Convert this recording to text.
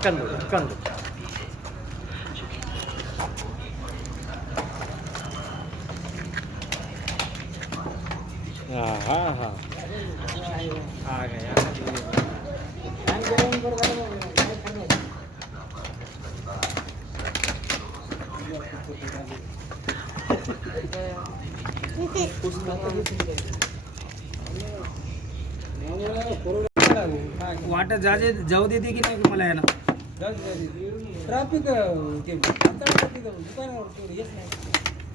ढक्कन दो हाँ हाँ आ गया वाट जाऊ देते की नाही मला यानं ट्रॅफिक दुकानावर येत नाही